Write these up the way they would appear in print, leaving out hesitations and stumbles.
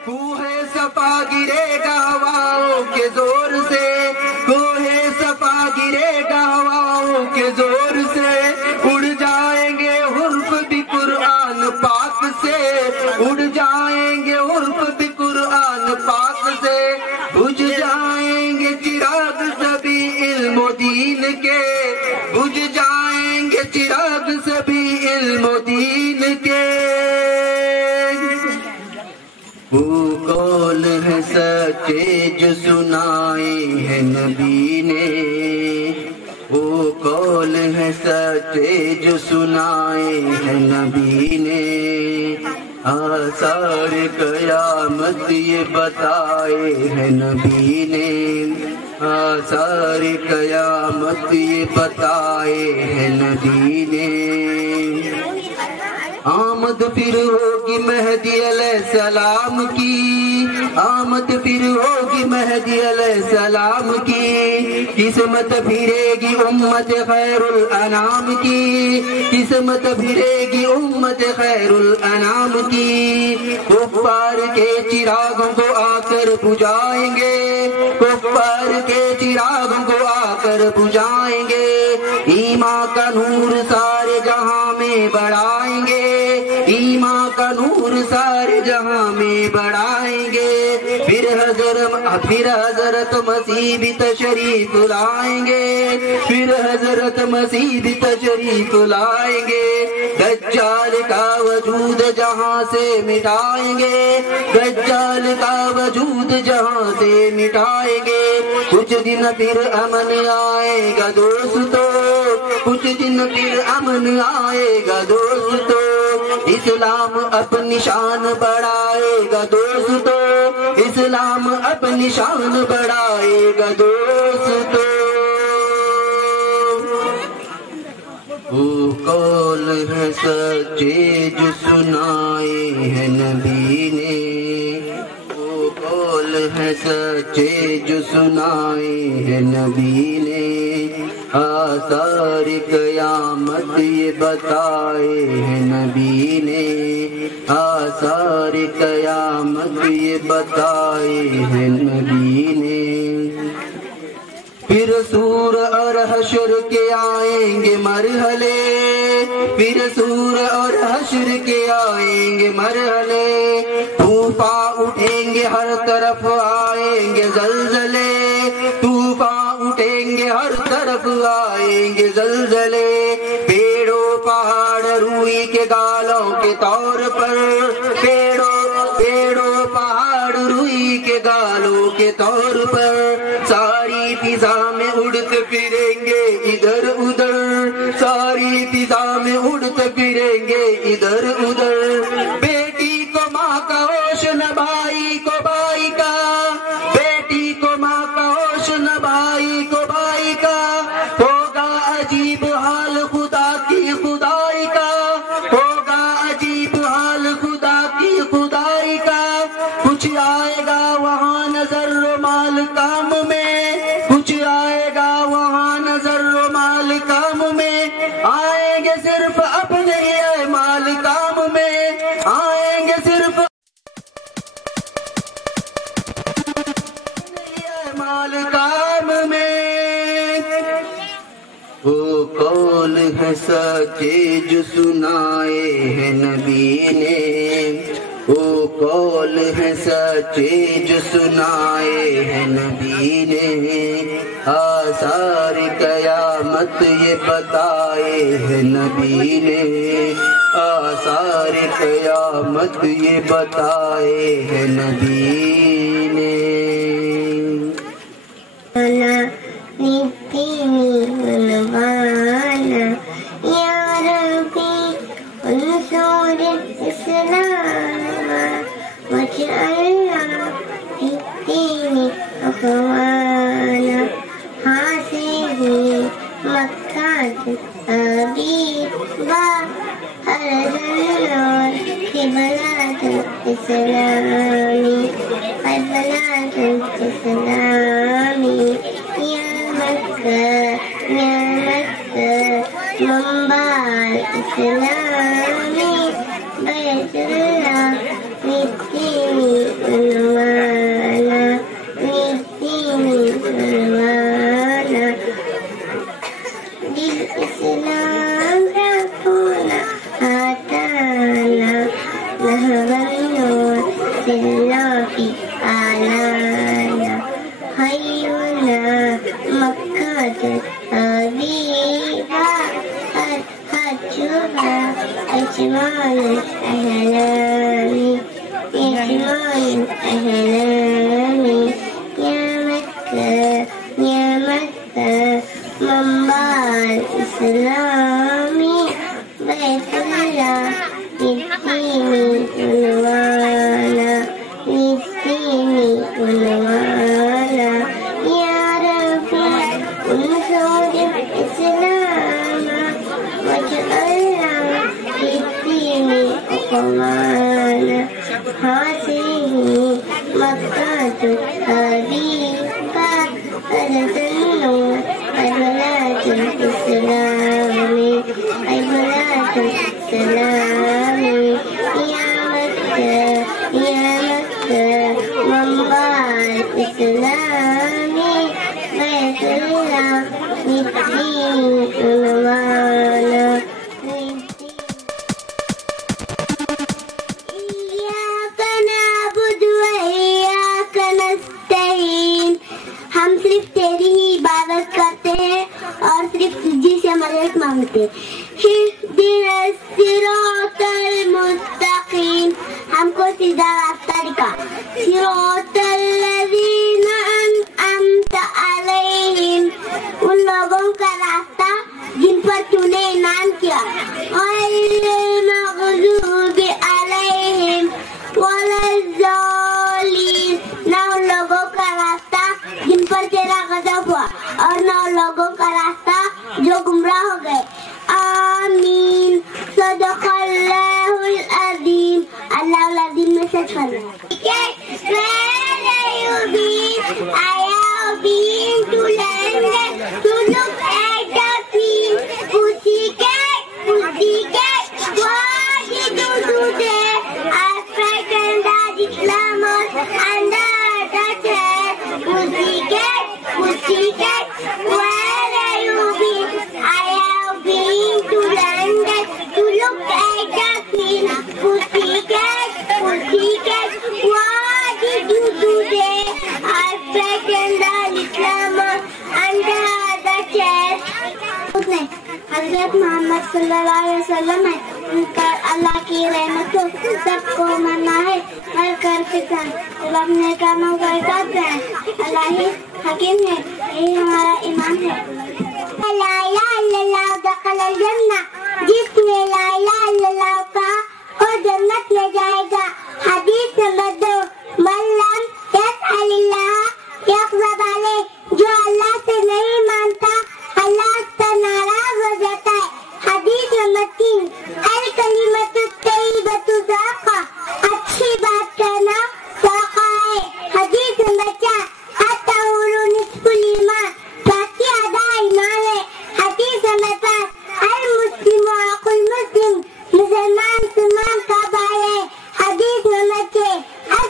कोहे सफा गिरेगा हवाओं के जोर से, कोहे सफा गिरेगा हवाओं के जोर से, उड़ जाएंगे हुर्फ भी कुरान पाक से, उड़ जाएंगे हुर्फ भी कुरान पाक से, बुझ जाएंगे चिराग सभी इल्म दीन के, बुझ जाएंगे चिराग सभी इल्म दीन के। वो कौल है सच्चे जो सुनाए हैं नबी ने, वो कौल है सच्चे जो सुनाए हैं नबी ने, आसार कयामत ये बताए हैं नबी ने, आसार कयामत ये बताए हैं नबी ने। आमद फिर होगी मेहदी अलैहिस्सलाम की, आमद फिर होगी मेहदी अलैहिस्सलाम की, किस्मत फिरेगी उम्मत खैरुल अनाम की, किस्मत फिरेगी उम्मत खैरुल अनाम की। कुफ्फार के चिरागों को आकर बुझाएंगे, कुफ्फार के चिरागों को आकर बुझाएंगे, ईमान का नूर सारे जहां में बढ़ाएंगे, ईमान का नूर सारे जहां में बढ़ाएंगे। फिर हजरत मसीह भी तशरीफ लाएंगे, फिर हजरत मसीह भी तशरीफ लाएंगे, दज्जाल का वजूद जहां से मिटाएंगे, दज्जाल का वजूद जहां से मिटाएंगे। कुछ दिन फिर अमन आएगा दोस्तों, कुछ दिन फिर अमन आएगा दोस्तों, इस्लाम अपनी शान बढ़ाएगा दोस्तों, इस्लाम अपनी शान बढ़ाएगा दोस्तों। वो कौल है सच्चे जो सुनाए हैं नबी ने, वो कौल है सच्चे जो सुनाए हैं नबी ने, आसार कयामत ये बताए हैं नबी ने, आसार कयामत ये बताए हैं नबी ने। फिर सूर और हशर के आएंगे मरहले, फिर सूर और हशर के आएंगे मरहले, तूफान उठेंगे हर तरफ आएंगे जलजले, तूफान उठेंगे हर तरफ आएंगे जलजले। पेड़ों पहाड़ रूई के गालों के तौर पर, पेड़ों पहाड़ रूई के गालों के तौर पर, सारी फिजा में उड़ते फिरेंगे इधर उधर, सारी फिजा में उड़ते फिरेंगे इधर उधर। बेटी को माँ का होश न भाई को भाई का, बेटी को माँ का होश न भाई को भाई का, होगा अजीब हाल खुदा की खुदाई का, होगा अजीब हाल खुदा की खुदाई का। कुछ आएगा वहाँ नजर माल काम में, कुछ आएगा वहाँ नजर माल काम में, आएंगे सिर्फ अपने ही माल काम में, आएंगे सिर्फ माल काम में। वो कौल है सच्चे जो सुनाए हैं नबी ने, वो कौल है सच्चे जो सुनाए हैं नबी ने, आसार कयामत ये बताए हैं नबी ने, आसार कयामत ये बताए हैं नबी ने। इस्लामी बैतुल्लाह الله أعلانا خيرنا مكة حبيبا حجها أجمل الأهلام أجمل الأهلام يا مكة منبع الإسلام بيت الله للدين عنوانا يا ربي انصر الإسلام واجعلنا للدين أقوانا هذه مكة حبيبا فلتنوا عبرات الإسلام عبرات الإسلام يا مكة منبع الإسلام بيت الله للدين عنوانا إياك نعبد وإياك नस्तईन। हम सिर्फ तेरी ही इबादत करते हैं और सिर्फ तुझी से मदद मांगते हैं। सिरातल मुस्तकीम, हमको सीधा रास्ता दिखा। सिरातल लज़ीना अनअमता अलैहिम, उन लोगों का रास्ता जिन पर तूने इनाम किया। गैरिल मग़ज़ूबि अलैहिम वलज़्ज़ालिन, न उन लोगों का रास्ता जिन पर तेरा गज़ब हुआ और न उन लोगों का रास्ता जो गुमराह हो गए। आमीन। सदक़ल्लाहुल अज़ीम। अल्लाह अज़ीम में सच फरमाए। I have been to London to look at the queen. Pussycat, pussycat, what did you do there? I frightened the declaimers under the chair. Pussycat, pussycat, where have you been? I have been to London to look at the queen. Pussycat, pussycat, what did you do there? I frightened the declaimers under the chair. उसने हज़रत मोहम्मद सल्लल्लाहु अलैहि वसल्लम है, उनका अल्लाह की रहमत सबको मना है। हर कर किसान जब अपने कामों को करते हैं, अल्लाह ही हकीम है, यही हमारा ईमान है। ला इलाहा इल्लल्लाह दखलल जन्नह, जिसने ला इलाहा इल्लल्लाह कहा वो जन्नत में जाएगा। हदीस नंबर 2, मल्लम यसअलिल्लाह यग़ज़ब अलैह, जो अल्लाह से नहीं मानता अल्लाह से नाराज हो जाता है। हदीस नंबर 3, अल कलिमतु तय्यिबतु सदक़ा, अच्छी बात कहना सदक़ा है। हदीस नंबर 4, अत-तहूरु निस्फुल ईमान, बाकी आधा ईमान है। हदीस नंबर 5, अल मुस्लिमु अखुल मुस्लिम, मुसलमान मुसलमान का भाई है। हदीस नंबर 6, अल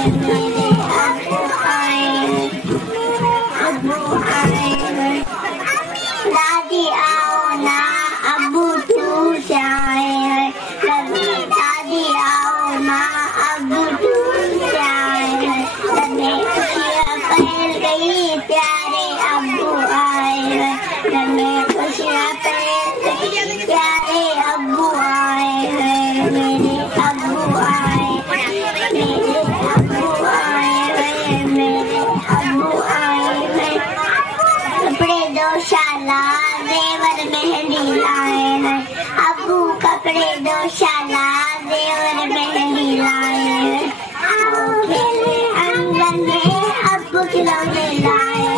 मेरे अब्बू आए, अब्बू आए। दादी आओ ना अब्बू टूर से आए हैं, दादी आओ ना अब्बू टूर से आए हैं। सब में खुशियाँ फैल गई, प्यारे अब्बू आए हैं। सब में खुशियाँ फैल गई, प्यारे अब्बू आए हैं। मेरे अब्बू आए, मेरे अब्बू आए हैं, मेरे अब्बू आए हैं। कपड़े दो शाला देवर मेहंदी लाए हैं, अब्बू कपड़े दो शाला देवर मेहंदी लाए हैं। आओ खेले आंगन में, अब्बू खिलौने लाए